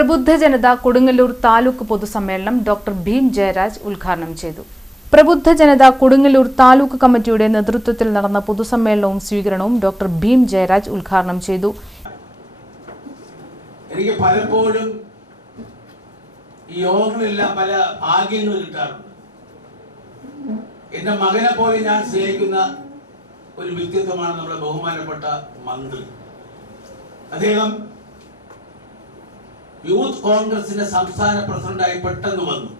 പ്രബുദ്ധ ജനത കൊടുങ്ങല്ലൂർ താലൂക്ക് പൊതുസമ്മേളനം ഡോക്ടർ ഭീം ജയരാജ് ഉദ്ഘാടനം ചെയ്തു. പ്രബുദ്ധ ജനത കൊടുങ്ങല്ലൂർ താലൂക്ക് കമ്മിറ്റിയുടെ നേതൃത്വത്തിൽ നടന്ന പൊതുസമ്മേളനവും സ്വീകരണവും ഡോക്ടർ ഭീം ജയരാജ് ഉദ്ഘാടനം ചെയ്തു. എനിക്ക് പലപ്പോഴും ഈ യോഗങ്ങളെല്ലാം പല ഭാഗ്യങ്ങൾ കിട്ടാറുണ്ട്. എന്റെ മകനെ പോലെ ഞാൻ സ്നേഹിക്കുന്ന ഒരു വ്യക്തിത്വമാണ് നമ്മുടെ ബഹുമാനപ്പെട്ട മന്ത്രി. അദ്ദേഹം യൂത്ത് കോൺഗ്രസിന്റെ സംസ്ഥാന പ്രസിഡന്റായി പെട്ടെന്ന് വന്നു.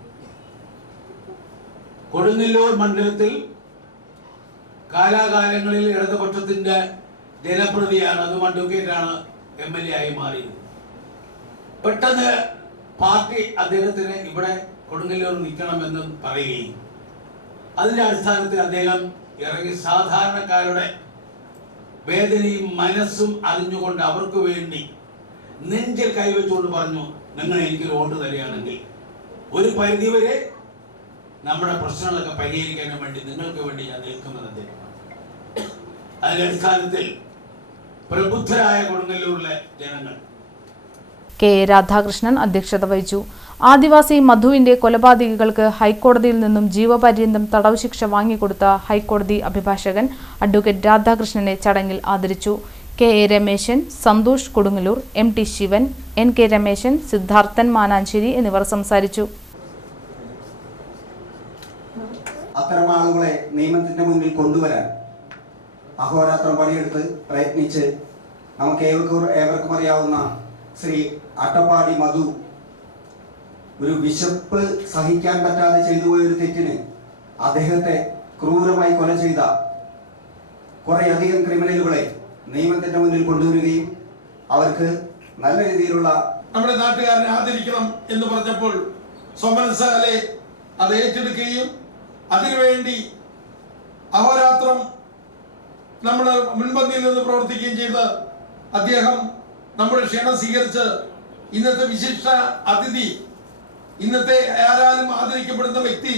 കൊടുങ്ങല്ലൂർ മണ്ഡലത്തിൽ കാലാകാലങ്ങളിൽ ഇടതുപക്ഷത്തിന്റെ ജനപ്രതിയാണ്, അതും അഡ്വക്കേറ്റാണ്, MLA ആയി മാറിയത്. പെട്ടെന്ന് പാർട്ടി അദ്ദേഹത്തിന് ഇവിടെ കൊടുങ്ങല്ലൂർ നിൽക്കണമെന്ന് പറയുകയും അതിന്റെ അടിസ്ഥാനത്തിൽ അദ്ദേഹം ഇറങ്ങി സാധാരണക്കാരുടെ വേദനയും മനസ്സും അറിഞ്ഞുകൊണ്ട് അവർക്ക് വേണ്ടി നെഞ്ചിൽ കൈവച്ചുകൊണ്ട് പറഞ്ഞു, നിങ്ങൾ എനിക്ക് വോട്ട് തരികയാണെങ്കിൽ ഒരു പരിധിവരെ നമ്മുടെ പ്രശ്നങ്ങളൊക്കെ പരിഹരിക്കാൻ വേണ്ടി നിങ്ങൾക്ക് വേണ്ടി ഞാൻ നിൽക്കുന്നത് അദ്ദേഹമാണ്. അതിന്റെ അടിസ്ഥാനത്തിൽ പ്രബുദ്ധരായ കൊടുങ്ങല്ലൂരിലെ ജനങ്ങൾ കെ രാധാകൃഷ്ണൻ അധ്യക്ഷത വഹിച്ചു. ആദിവാസി മധുവിന്റെ കൊലപാതകികൾക്ക് ഹൈക്കോടതിയിൽ നിന്നും ജീവപര്യന്തം തടവ് ശിക്ഷ വാങ്ങിക്കൊടുത്ത ഹൈക്കോടതി അഭിഭാഷകൻ അഡ്വക്കേറ്റ് രാധാകൃഷ്ണനെ ചടങ്ങിൽ ആദരിച്ചു. KA Rameshan, Santhosh Kodungallur, MT Shivan, NK Rameshan, Siddharthan മാനാഞ്ചേരി എന്നിവർ സംസാരിച്ചു. അത്തരം ആളുകളെ നിയമത്തിന്റെ മുന്നിൽ കൊണ്ടുവരാൻ അഹോരാത്രം പണിയെടുത്ത് പ്രയത്നിച്ച് നമുക്ക് ഏവർക്കും അറിയാവുന്ന ശ്രീ അട്ടപ്പാടി മധു ഒരു വിശപ്പ് സഹിക്കാൻ പറ്റാതെ ചെയ്തു പോയൊരു തെറ്റിന് അദ്ദേഹത്തെ ക്രൂരമായി കൊല ചെയ്ത കുറേയധികം ക്രിമിനലുകളെ നിയമത്തിന്റെ മുന്നിൽ കൊണ്ടുവരികയും അവർക്ക് നല്ല രീതിയിലുള്ള നമ്മുടെ നാട്ടുകാരനെ ആദരിക്കണം എന്ന് പറഞ്ഞപ്പോൾ സ്വമനസാലെ അത് ഏറ്റെടുക്കുകയും അതിനുവേണ്ടി അഹോരാത്രം നമ്മുടെ മുൻപന്തിയിൽ നിന്ന് പ്രവർത്തിക്കുകയും ചെയ്ത അദ്ദേഹം നമ്മുടെ ക്ഷണം സ്വീകരിച്ച് ഇന്നത്തെ വിശിഷ്ട അതിഥി, ഇന്നത്തെ ആരാലും ആദരിക്കപ്പെടുന്ന വ്യക്തി